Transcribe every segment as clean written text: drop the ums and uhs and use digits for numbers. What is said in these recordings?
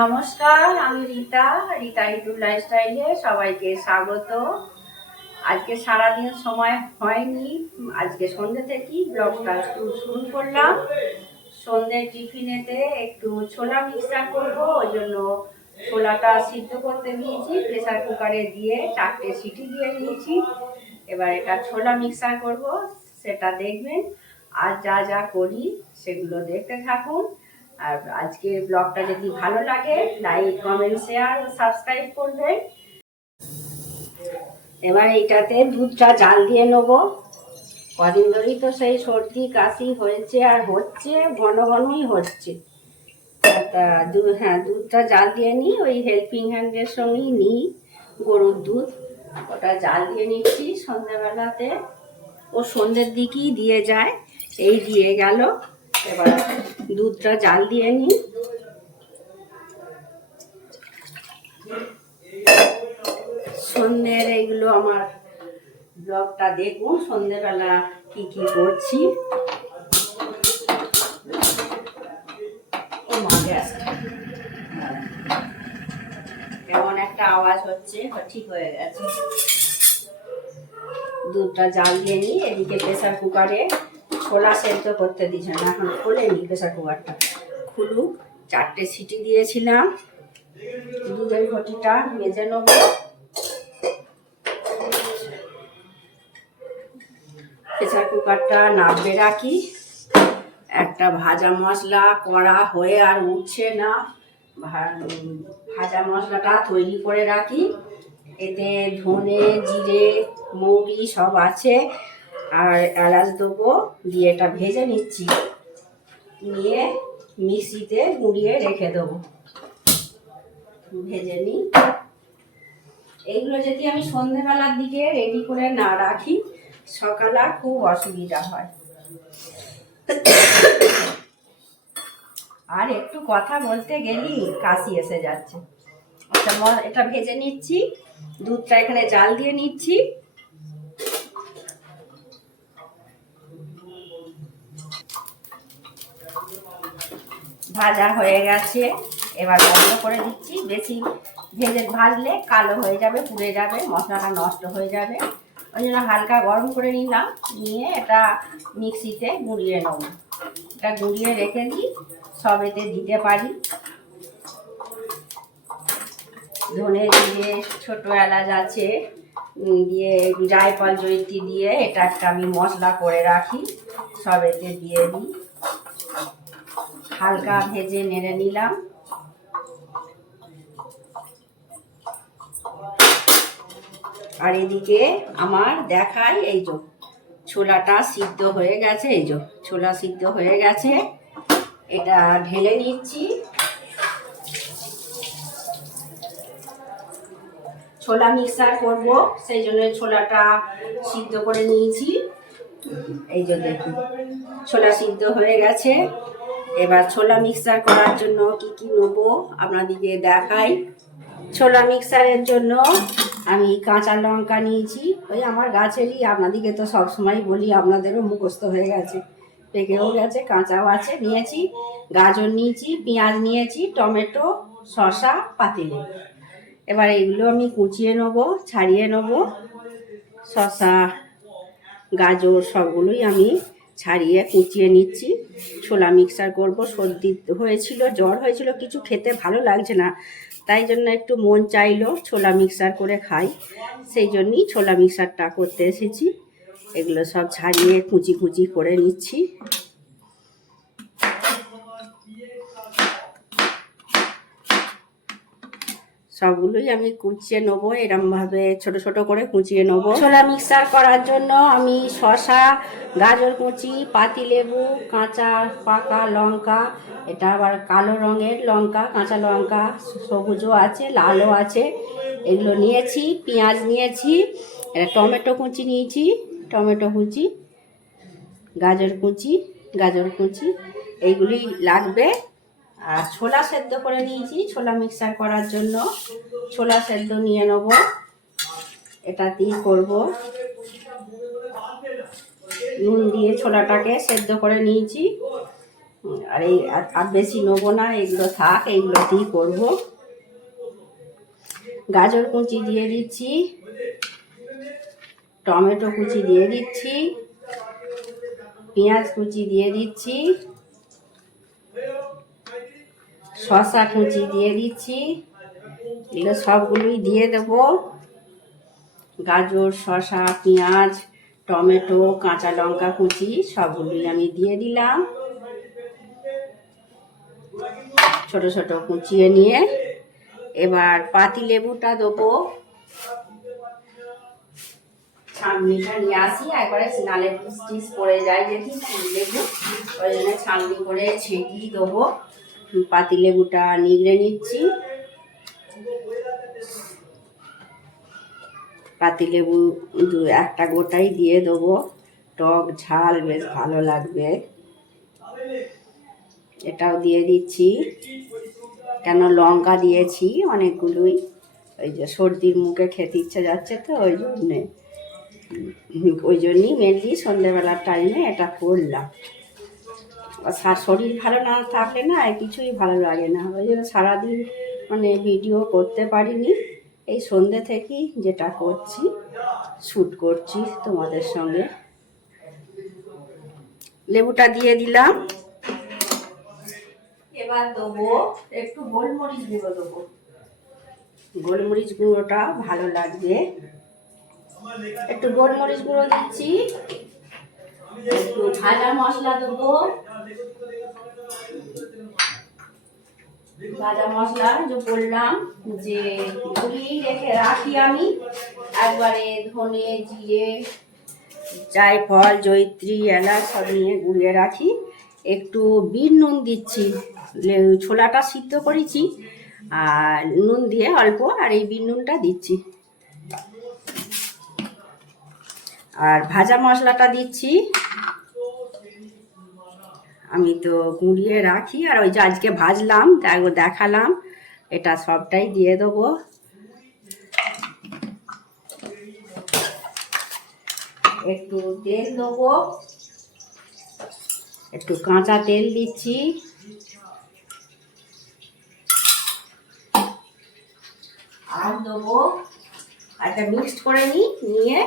নমস্কার, আমি রীতা ঋতু লাইফস্টাইলে সবাইকে স্বাগত। আজকে সারাদিন সময় হয়নি, আজকে সন্ধ্যে থেকেই ব্লগটা শুরু করলাম। সন্ধ্যে টিফিনেতে একটু ছোলা মিক্সচার করবো, ওই জন্য ছোলাটা সিদ্ধ করতে দিয়েছি, প্রেসার কুকারে দিয়ে 4টে সিটি দিয়ে নিয়েছি। এবার এটা ছোলা মিক্সচার করব, সেটা দেখবেন। আর যা যা করি সেগুলো দেখতে থাকুন। আর আজকের ব্লগটা যদি ভালো লাগে লাইক, কমেন্ট, শেয়ার ও সাবস্ক্রাইব করবেন। এবার এইটাতে দুধটা জাল দিয়ে নেব। কদিন ধরেই তো সেই সর্দি কাশি হয়েছে আর হচ্ছে, ঘন ঘনই হচ্ছে। দুধটা জাল দিয়ে নিই, ওই হেল্পিং হ্যান্ডের সঙ্গেই নিই গরুর দুধ। ওটা জাল দিয়ে নিচ্ছি সন্ধ্যাবেলাতে, ও সন্ধ্যের দিকেই দিয়ে যায়, এই দিয়ে গেল। এবার দুধটা জাল দিয়ে নিই। সন্ধ্যের এইগুলো আমার ব্লগটা দেখুন, সন্ধ্যেবেলা কি কি করছি। কেমন একটা আওয়াজ হচ্ছে, ঠিক হয়ে গেছে। দুধটা জাল দিয়ে নিই, এদিকে প্রেসার কুকারে ছোলা সেদ্ধ করতে দিয়েছে না, এখন খোলেনি প্রেসার কুকারটা, খুলুক। 4টে সিটি দিয়েছিলাম। দুধের ঘটিটা মেজে নেব। প্রেসার কুকারটা নাড়তে রাখি। একটা ভাজা মশলা করা হয়ে আর উঠছে না, ভাজা মশলাটা তৈরি করে রাখি। এতে ধনে, জিরে, মৌরি সব আছে, আর এলাচ দেবো, দিয়ে এটা ভেজে নিচ্ছি, নিয়ে মিক্সিতে গুঁড়িয়ে রেখে দেবো, ভেজে নিই। এইগুলো যদি আমি সন্ধ্যেবেলার দিকে রেডি করে না রাখি, সকালে খুব অসুবিধা হয়। আর একটু কথা বলতে গেলেই কাশি এসে যাচ্ছে। এটা ভেজে নিচ্ছি, দুধটা এখানে জাল দিয়ে নিচ্ছি। ভাজা হয়ে গেছে, এবার বন্ধ করে দিচ্ছি। বেশি ভাজলে কালো হয়ে যাবে, পুড়ে যাবে, মশলাটা নষ্ট হয়ে যাবে। ওই জন্য হালকা গরম করে নিলাম, নিয়ে এটা মিক্সিতে গুঁড়িয়ে নেব। এটা গুঁড়িয়ে রেখে দিই, সব এতে দিতে পারি। ধনে, জিরে, ছোটো এলাচ আছে, দিয়ে জায়ফল, জয়িত্রী দিয়ে এটা একটা আমি মশলা করে রাখি, সব এতে দিয়ে দিই। হালকা ভেজে নেড়ে নিলাম। আর এদিকে আমার দেখাই, এই যে ছোলাটা সিদ্ধ হয়ে গেছে, এই যে ছোলা সিদ্ধ হয়ে গেছে। এটা ঢেলে নিচ্ছি। ছোলা মিক্সচার করব, সেই জন্য ছোলাটা সিদ্ধ করে নিয়েছি। এই যে দেখুন, ছোলা সিদ্ধ হয়ে গেছে। এবার ছোলা মিক্সচার করার জন্য কি কি নেব আপনাদেরকে দেখাই। ছোলা মিক্সচারের জন্য আমি কাঁচা লঙ্কা নিয়েছি, ওই আমার গাছেরই, আপনাদেরকে তো সবসময় বলি, আপনাদেরও মুখস্থ হয়ে গেছে, পেকেও গেছে, কাঁচাও আছে। নিয়েছি গাজর, নিয়েছি পেঁয়াজ, নিয়েছি টমেটো, শসা, পাতিলেবু। এবার এগুলো আমি কুচিয়ে নেব, ছাড়িয়ে নেব। শসা, গাজর সবগুলোই আমি ছাড়িয়ে কুচিয়ে নিচ্ছি। ছোলা মিক্সচার করব, সর্দি হয়েছিল, জ্বর হয়েছিল, কিছু খেতে ভালো লাগছে না, তাই জন্য একটু মন চাইলো ছোলা মিক্সচার করে খাই, সেই জন্যই ছোলা মিক্সচারটা করতে এসেছি। এগুলো সব ছাড়িয়ে কুচি কুচি করে নিচ্ছি। সবগুলোই আমি কুচিয়ে নেবো, এরমভাবে ছোট ছোট করে কুচিয়ে নেবো। ছোলা মিক্সচার করার জন্য আমি শসা, গাজর কুচি, পাতিলেবু, কাঁচা পাকা লঙ্কা, এটা আবার কালো রঙের লঙ্কা, কাঁচা লঙ্কা, সবুজও আছে, লালও আছে, এগুলো নিয়েছি। পেঁয়াজ নিয়েছি, এটা টমেটো কুচি নিয়েছি, টমেটো কুচি, গাজর কুচি এইগুলি লাগবে। আর ছোলা সেদ্ধ করে নিয়েছি ছোলা মিক্সচার করার জন্য, ছোলা সেদ্ধ নিয়ে নেব, এটা দিয়ে করব। নুন দিয়ে ছোলাটাকে সেদ্ধ করে নিয়েছি। আর এই আর বেশি নেবো না, এগুলো থাক, এইগুলোতেই করবো। গাজর কুচি দিয়ে দিচ্ছি, টমেটো কুচি দিয়ে দিচ্ছি, পেঁয়াজ কুচি দিয়ে দিচ্ছি, শসা কুচি দিয়ে দিচ্ছি। এগুলো সবগুলোই দিয়ে দেবো। গাজর, শসা, পেঁয়াজ, টমেটো, কাঁচা লঙ্কা কুচি সবগুলোই আমি দিয়ে দিলাম। ছোট ছোট কুচিয়ে নিয়ে এবার পাতিলেবুটা দেবো। ছাঁকনিটা নিয়ে আসি, একবারে নালে পিস পড়ে যায় দেখি লেবু, ওই জন্য ছাঁকনি করে ছেঁকিয়ে দেবো। পাতিলেবুটা নিগড়ে নিচ্ছি। পাতিলেবু একটা গোটাই দিয়ে দেবো, টক ঝাল বেশ ভালো লাগবে। এটাও দিয়ে দিচ্ছি, কেন লঙ্কা দিয়েছি অনেকগুলোই, ওই যে সর্দির মুখে খেতে ইচ্ছে যাচ্ছে তো ওই জন্যই মেনলি সন্ধ্যেবেলার টাইমে এটা করলাম। শরীর ভালো না থাকলে না কিছুই ভালো লাগে না, ওই জন্য সারাদিন ভিডিও করতে পারিনি। এই সন্ধ্যে থেকেই যেটা করছি, শ্যুট করছি তোমাদের সঙ্গে। লেবুটা দিয়ে দিলাম। এবার দেবো একটু গোলমরিচ গুঁড়ো দেবো, গোলমরিচ গুঁড়োটা ভালো লাগবে। একটু গোলমরিচ গুঁড়ো দিচ্ছি, একটু ভাজা মশলা দেবো। ভাজা মশলা যে বললাম যে গুলিয়ে রেখে রাখি আমি, একবারে ধনে, জিরে, জায়ফল, জয়িত্রী, এলাচ সব নিয়ে গুলিয়ে রাখি। একটু বিট নুন দিচ্ছি, ছোলাটা সিদ্ধ করেছি আর নুন দিয়ে অল্প, আর এই বিট নুনটা দিচ্ছি। আর ভাজা মশলাটা দিচ্ছি, আমি তো গুঁড়িয়ে রাখি, আর ওই যে আজকে ভাজলাম দেখালাম, এটা সবটাই দিয়ে দেবো। একটু তেল দেবো, একটু কাঁচা তেল দিচ্ছি। আর দেবো, একটা মিক্সড করে নিয়ে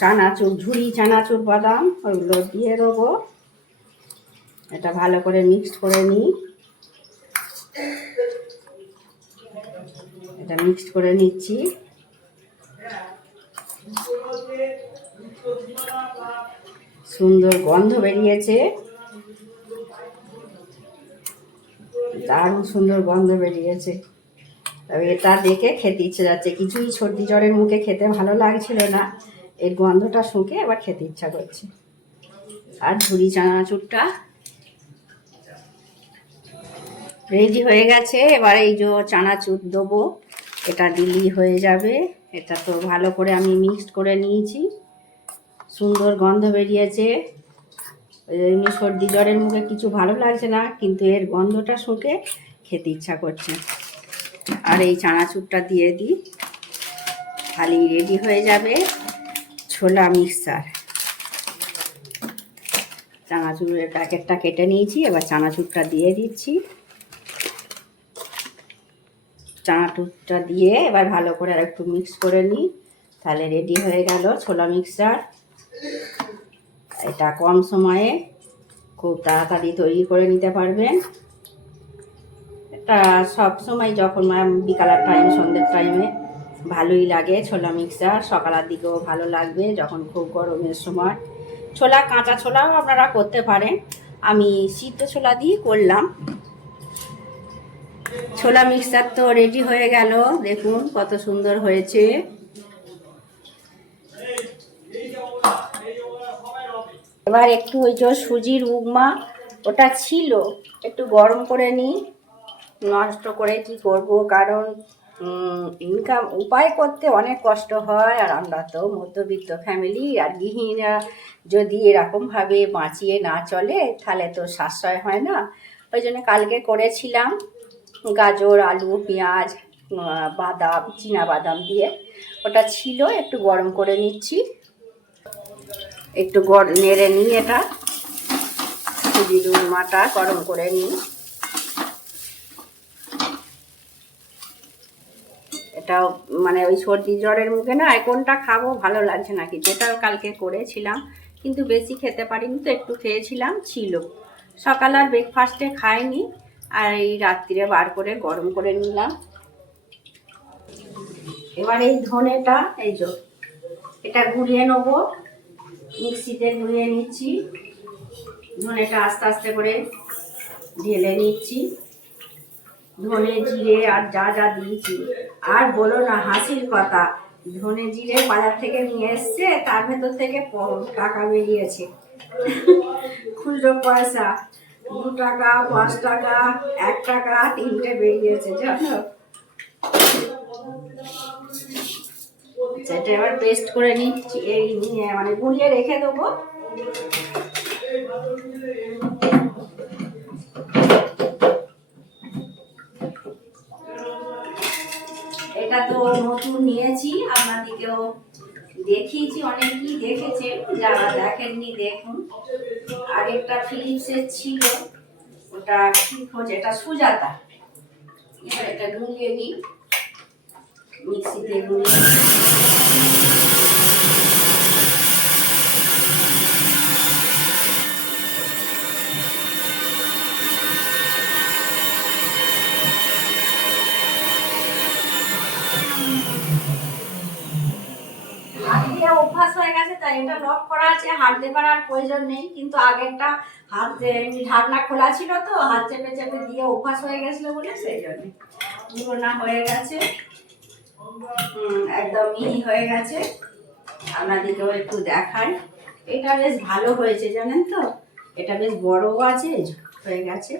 চানাচুর, ঝুরি চানাচুর বাদাম ওইগুলো দিয়ে দেবো। এটা ভালো করে মিক্সড করে নিই। এটা মিক্সড করে নিচ্ছি। সুন্দর গন্ধ বেরিয়েছে, দারুণ সুন্দর গন্ধ বেরিয়েছে। তবে এটা দেখে খেতে ইচ্ছে যাচ্ছে, কিছুই সর্দি জ্বরের মুখে খেতে ভালো লাগছিল না, এর গন্ধটা শুঁকে এবার খেতে ইচ্ছা করছে। আর ঝুরি চানাচুরটা রেডি হয়ে গেছে। এবার এই যে চানাচুর দেবো, এটা দিলেই হয়ে যাবে। এটা তো ভালো করে আমি মিক্সড করে নিয়েছি, সুন্দর গন্ধ বেরিয়েছে। এমনি সর্দি জ্বরের মুখে কিছু ভালো লাগছে না, কিন্তু এর গন্ধটা শুঁকে খেতে ইচ্ছা করছে। আর এই চানাচুরটা দিয়ে দিই, খালি রেডি হয়ে যাবে ছোলা মিক্সচার। চানাচুরের প্যাকেটটা কেটে নিয়েছি, এবার চানাচুরটা দিয়ে দিচ্ছি। চানাচুরটা দিয়ে এবার ভালো করে আর একটু মিক্স করে নিই, তাহলে রেডি হয়ে গেল ছোলা মিক্সচার। এটা কম সময়ে খুব তাড়াতাড়ি তৈরি করে নিতে পারবেন। এটা সব সময় যখন বিকালের টাইম, সন্ধ্যের টাইমে ভালোই লাগে ছোলা মিক্সচার। সকালের দিকেও ভালো লাগবে যখন খুব গরমের সময়। ছোলা, কাঁচা ছোলাও আপনারা করতে পারেন, আমি সিদ্ধ ছোলা দিয়ে করলাম। ছোলা মিক্সচার তো রেডি হয়ে গেল, দেখুন কত সুন্দর হয়েছে। এবার একটু ওই যে সুজির উপমা ওটা ছিল, একটু গরম করে নিই। নষ্ট করে কি করব, কারণ ইনকাম উপায় করতে অনেক কষ্ট হয়, আর আমরা তো মধ্যবিত্ত ফ্যামিলি, আর গৃহিণীরা যদি এরকমভাবে বাঁচিয়ে না চলে তাহলে তো সাশ্রয় হয় না। ওই জন্য কালকে করেছিলাম গাজর, আলু, পেঁয়াজ, বাদাম, চীনা বাদাম দিয়ে, ওটা ছিল, একটু গরম করে নিচ্ছি। একটু নেড়ে নিই এটা। সুজি ডুলমাটা গরম করে নিই। এটাও মানে ওই সর্দি জ্বরের মুখে না কোনটা খাবো ভালো লাগছে না কি, যেটাও কালকে করেছিলাম কিন্তু বেশি খেতে পারিনি তো, একটু খেয়েছিলাম ছিল। সকাল আর ব্রেকফাস্টে খাইনি, আর এই রাত্রিরে বার করে গরম করে নিলাম। এবার এই ধনেটা এই যে এটা গুঁড়িয়ে নেবো, মিক্সিতে গুঁড়িয়ে নিচ্ছি। ধনেটা আস্তে আস্তে করে ঢেলে নিচ্ছি। ধনে জিরে আর যা যা দিয়েছি, আর বলো না হাসির কথা, ধনে জিরে বাজার থেকে নিয়ে এসছে, তার ভেতর থেকে টাকা বেরিয়েছে। খুচরো পয়সা 2 টাকা, 5 টাকা, 1 টাকা, 3টে বেরিয়েছে জানো। সেটা এবার পেস্ট করে নিচ্ছি, এই মানে গুঁড়িয়ে রেখে দেবো। এটা তো নতুন নিয়েছি, আপনাদেরকেও দেখিয়েছি, অনেকেই দেখেছে, যারা দেখেননি দেখুন। আগেরটা ফিলিপসের ছিল, ওটা ঠিক হচ্ছে, এটা সুজাতা। এবার এটা গুঁড়িয়ে নিই, মিক্সিতে গুঁড়িয়ে। অভ্যাস হয়ে গেছে, তাই এটা লক করা আছে, হাত দেবার আর প্রয়োজন নেই। কিন্তু আগেরটা হাত ঢাকনা খোলা ছিল তো, হাত চেপে চেপে দিয়ে অভ্যাস হয়ে গেছিল বলে সেই জন্য। পুরোনা হয়ে গেছে, একদম মিহি হয়ে গেছে। আপনাদেরকেও একটু দেখাই। এটা বেশ ভালো হয়েছে জানেন তো, এটা বেশ বড়ও আছে, হয়ে গেছে।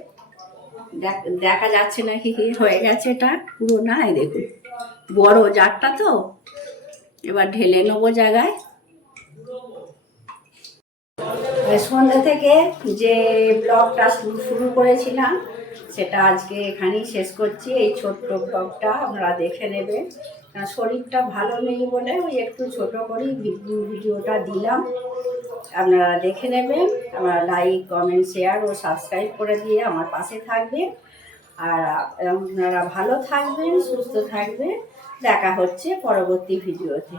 দেখা যাচ্ছে নাকি কি হয়ে গেছে, এটা পুরো নাই দেখুন, বড় জারটা তো। এবার ঢেলে নেবো জায়গায়। সন্ধ্যা থেকে যে ব্লগটা শুরু করেছিলাম, সেটা আজকে এখানেই শেষ করছি। এই ছোট্ট ব্লগটা আপনারা দেখে নেবেন। শরীরটা ভালো নেই বলে ওই একটু ছোট করেই ভিডিওটা দিলাম, আপনারা দেখে নেবেন। আপনারা লাইক, কমেন্ট, শেয়ার ও সাবস্ক্রাইব করে দিয়ে আমার পাশে থাকবেন। আর আপনারা ভালো থাকবেন, সুস্থ থাকবেন। দেখা হচ্ছে পরবর্তী ভিডিওতে।